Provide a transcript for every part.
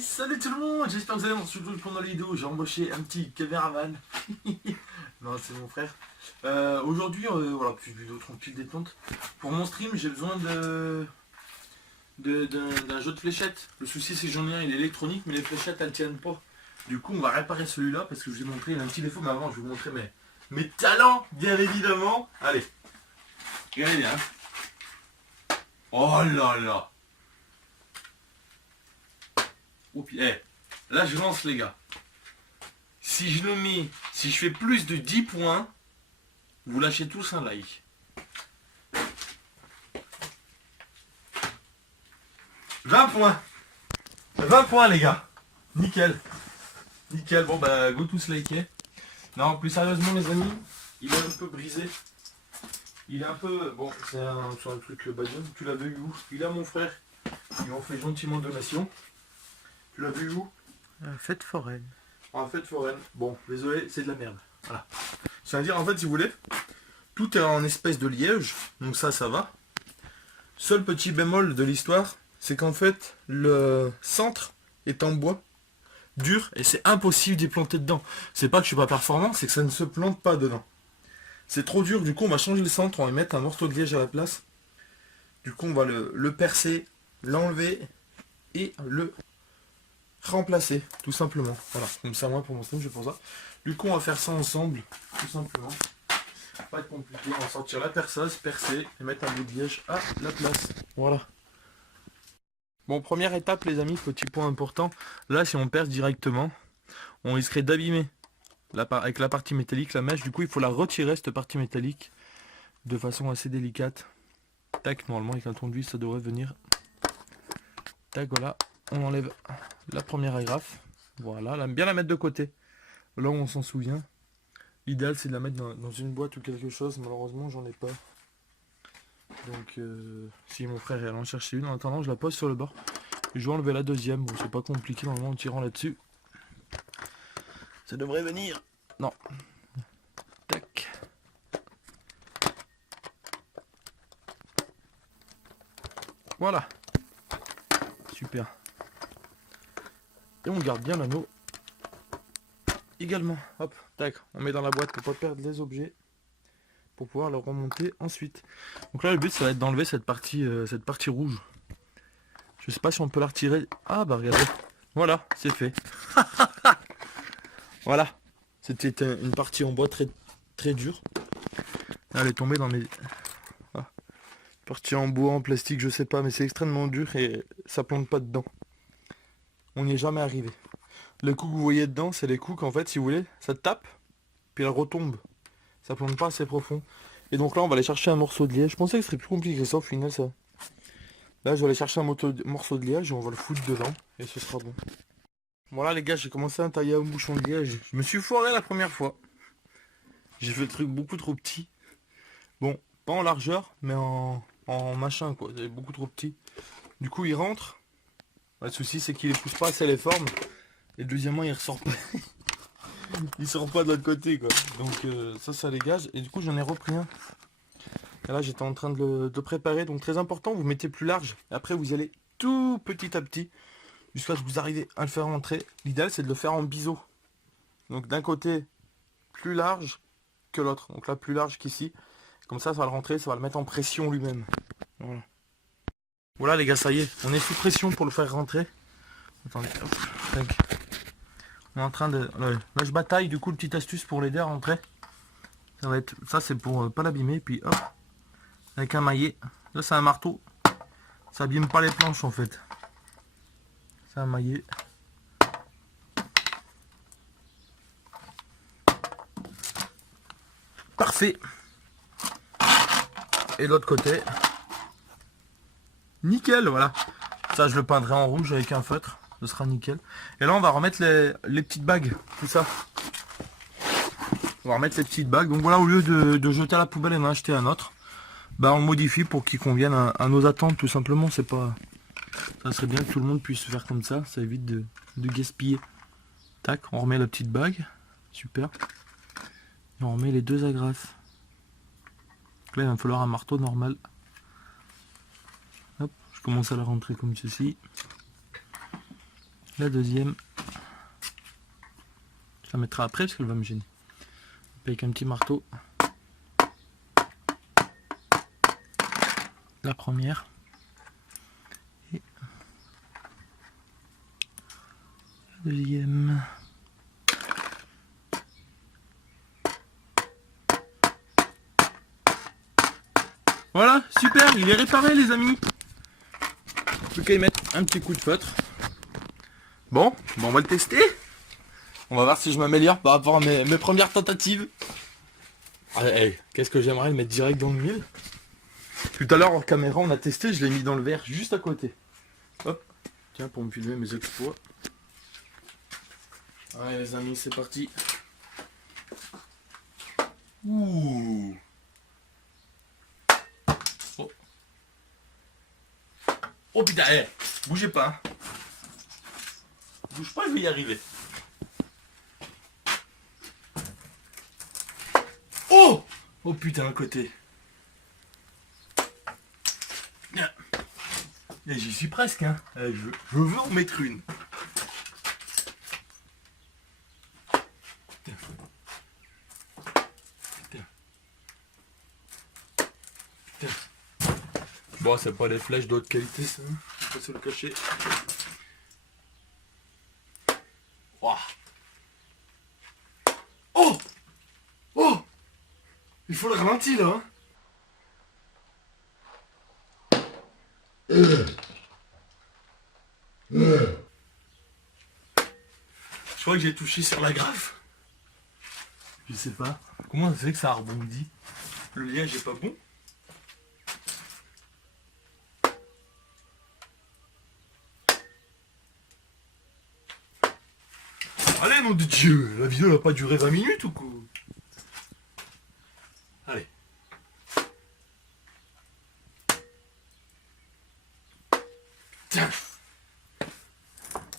Et salut tout le monde, j'espère que vous allez bien. Surtout pendant la vidéo, j'ai embauché un petit caméraman. Non, c'est mon frère. Aujourd'hui, voilà, petite vidéo tranquille détente. Pour mon stream, j'ai besoin d'un jeu de fléchettes. Le souci, c'est que j'en ai un, il est électronique, mais les fléchettes, elles tiennent pas. Du coup, on va réparer celui-là parce que je vous ai montré, il a un petit défaut, mais avant, je vais vous montrer mes talents, bien évidemment. Allez, regardez bien. Oh là là. Oh, là, je lance, les gars. Si je le mets, si je fais plus de 10 points, vous lâchez tous un like. 20 points. 20 points, les gars. Nickel. Nickel. Bon, bah, go tous liker. Non, plus sérieusement, les amis, il est un peu brisé. Il est un peu... Bon, c'est un truc badion. Tu l'as vu où? Il a mon frère. Ils m'ont fait gentiment donation. Tu l'as vu où? Fête foraine. En fête foraine. Bon, désolé, c'est de la merde. Voilà. C'est-à-dire, en fait, si vous voulez, tout est en espèce de liège. Donc ça va. Seul petit bémol de l'histoire, c'est qu'en fait, le centre est en bois dur et c'est impossible d'y planter dedans. C'est pas que je suis pas performant, c'est que ça ne se plante pas dedans. C'est trop dur, du coup on va changer le centre, on va y mettre un morceau de liège à la place. Du coup on va le percer, l'enlever et le remplacer, tout simplement. Voilà, comme ça moi pour mon stream, je fais ça. Du coup on va faire ça ensemble, tout simplement. Pas être compliqué, on va sortir la perceuse, percer et mettre un bout de liège à la place. Voilà. Bon, première étape les amis, petit point important. Là si on perce directement, on risquerait d'abîmer avec la partie métallique, la mèche. Du coup il faut la retirer, cette partie métallique, de façon assez délicate. Tac, normalement avec un tournevis ça devrait venir. Tac, voilà. On enlève la première agrafe. Voilà, bien la mettre de côté. Là où on s'en souvient. L'idéal c'est de la mettre dans une boîte ou quelque chose. Malheureusement j'en ai pas. Donc si mon frère est allé en chercher une, en attendant je la pose sur le bord. Et je vais enlever la deuxième. Bon, c'est pas compliqué normalement en tirant là-dessus. Ça devrait venir. Non. Tac. Voilà. Super. Et on garde bien l'anneau également. Hop, tac, on met dans la boîte pour pas perdre les objets, pour pouvoir le remonter ensuite. Donc là le but ça va être d'enlever cette partie rouge. Je sais pas si on peut la retirer. Ah bah regardez, voilà, c'est fait. Voilà, c'était une partie en bois très dure. Elle est tombée dans mes... Ah. Partie en bois, en plastique, je sais pas, mais c'est extrêmement dur et ça plante pas dedans. On n'y est jamais arrivé. Les coups que vous voyez dedans, c'est les coups qu'en fait, si vous voulez, ça tape, puis elle retombe. Ça plante pas assez profond. Et donc là, on va aller chercher un morceau de liège. Je pensais que ce serait plus compliqué que ça, au final, ça. Là, je vais aller chercher un morceau de liège et on va le foutre dedans. Et ce sera bon. Voilà, les gars, j'ai commencé à tailler un bouchon de liège. Je me suis foiré la première fois. J'ai fait le truc beaucoup trop petit. Bon, pas en largeur, mais en machin, quoi. C'est beaucoup trop petit. Du coup, il rentre. Le souci, c'est qu'il ne pousse pas assez les formes. Et deuxièmement, il ressort pas. Il sort pas de l'autre côté, quoi. Donc ça dégage. Et du coup, j'en ai repris un. Et là, j'étais en train de le préparer. Donc très important, vous mettez plus large. Et après, vous allez tout petit à petit. Jusqu'à ce que vous arrivez à le faire rentrer. L'idéal, c'est de le faire en biseau. Donc d'un côté, plus large que l'autre. Donc là, plus large qu'ici. Comme ça va le rentrer, ça va le mettre en pression lui-même. Voilà. Voilà les gars, ça y est. On est sous pression pour le faire rentrer. Attendez, hop, tac. On est en train de... Là je bataille, du coup, le petite astuce pour l'aider à rentrer. Ça va être... Ça c'est pour pas l'abîmer, puis hop. Avec un maillet. Là c'est un marteau. Ça abîme pas les planches en fait. C'est un maillet. Parfait. Et l'autre côté. Nickel, voilà. Ça je le peindrai en rouge avec un feutre. Ce sera nickel. Et là on va remettre les petites bagues. Tout ça. On va remettre les petites bagues. Donc voilà, au lieu de jeter à la poubelle et d'en acheter un autre, bah on le modifie pour qu'il convienne à nos attentes tout simplement. C'est pas... Ça serait bien que tout le monde puisse faire comme ça. Ça évite de gaspiller. Tac, on remet la petite bague. Super. Et on remet les deux agrafes. Donc là il va me falloir un marteau normal. Hop, je commence à la rentrer comme ceci. La deuxième. Je la mettrai après parce qu'elle va me gêner. Avec un petit marteau. La première. Et la deuxième. Voilà, super, il est réparé les amis. Plus qu'à y mettre un petit coup de feutre. Bon, on va le tester. On va voir si je m'améliore par rapport à mes premières tentatives. Allez, qu'est-ce que j'aimerais le mettre direct dans le mille. Tout à l'heure en caméra on a testé, je l'ai mis dans le verre juste à côté. Hop, tiens pour me filmer mes exploits. Allez les amis, c'est parti. Ouh. Oh, oh putain, bougez pas. Hein. Bouge pas, je vais y arriver. Oh! Oh putain, à côté. Et j'y suis presque, hein. Je veux en mettre une. Tiens. Tiens. Tiens. Bon, c'est pas des flèches d'autre qualité, ça. Hein. Je vais pas se le cacher. Wow. Oh! Oh! Il faut le ralentir, là, hein. Je crois que j'ai touché sur la graffe. Je sais pas. Comment ça fait que ça a rebondi? Le liège est pas bon. Allez, nom de Dieu! La vidéo n'a pas duré 20 minutes ou quoi? Allez. Tiens.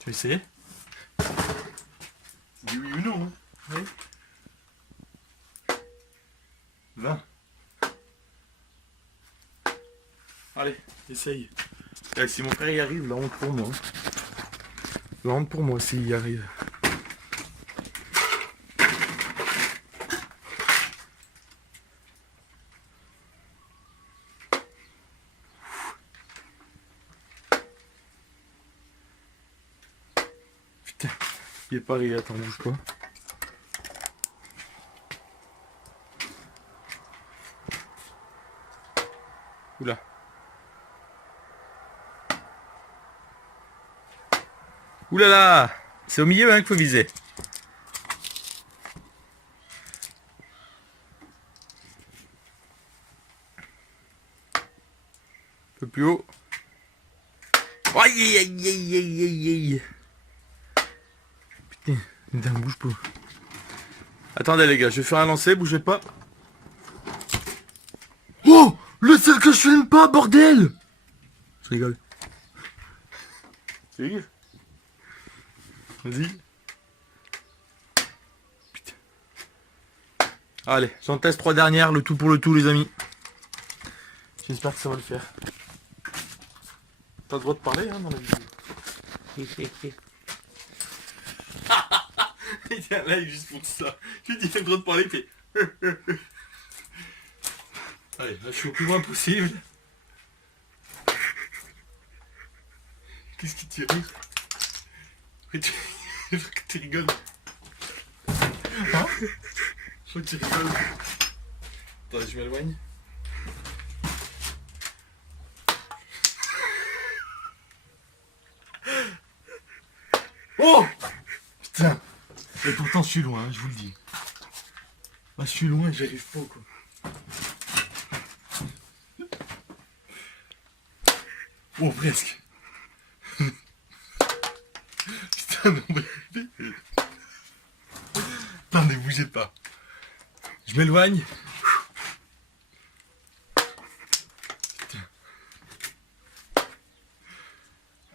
Tu veux essayer? Dis oui ou non, hein? Oui. 20. Allez, essaye. Et si mon frère y arrive, la honte pour moi. La honte pour moi s'il y arrive. Putain, il est pas arrivé, attends, bouge pas. Oula. Oulala, c'est au milieu hein, qu'il faut viser. Un peu plus haut. Aïe aïe aïe aïe aïe aïe. Putain, bouge pas. Attendez les gars, je vais faire un lancer, bougez pas. Oh, le seul que je filme pas, bordel. Je rigole. Sérieux? Vas-y. Putain. Allez, j'en teste 3 dernières, le tout pour le tout les amis. J'espère que ça va le faire. T'as le droit de parler hein, dans la vidéo. Il y a un live juste pour ça. Je lui dis t'as le droit de parler, il fait. Allez, là je suis au plus loin possible. Qu'est-ce qui t'y rire? Je crois que tu rigoles. Hein? Je crois que tu rigoles. Attendez, je m'éloigne. Oh! Putain! Et pourtant je suis loin, hein, je vous le dis. Bah, je suis loin et j'arrive pas quoi. Oh presque. Putain non mais. Attendez, bougez pas. Je m'éloigne. Putain.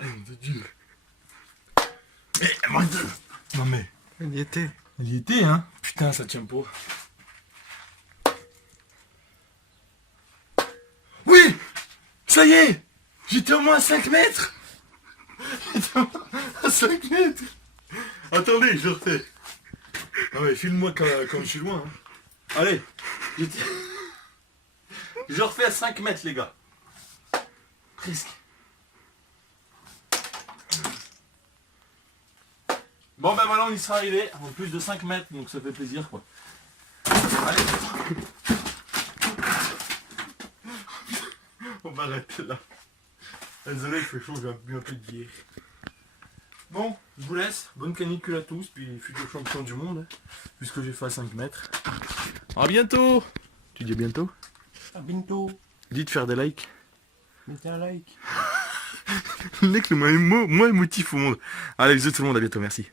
Oh mon Dieu. Mais moi de. Non mais. Elle y était. Elle y était hein. Putain ça tient pas. Oui! Ça y est! J'étais au moins à 5 mètres! J'étais au moins à 5 mètres. Attendez, je refais. Non mais filme-moi quand je suis loin. Hein. Allez. Je refais à 5 mètres les gars. Presque. Bon ben voilà, on y sera arrivé. En plus de 5 mètres, donc ça fait plaisir quoi. Allez. On va arrêter là. Désolé, il fait chaud, j'ai bu un peu de bière. Bon, je vous laisse. Bonne canicule à tous, puis futur champion du monde, puisque j'ai fait à 5 mètres. À bientôt. Tu dis à bientôt? À bientôt. Dis de faire des likes. Mettez un like. Le mec le moins émotif au monde. Allez, bisous tout le monde, à bientôt, merci.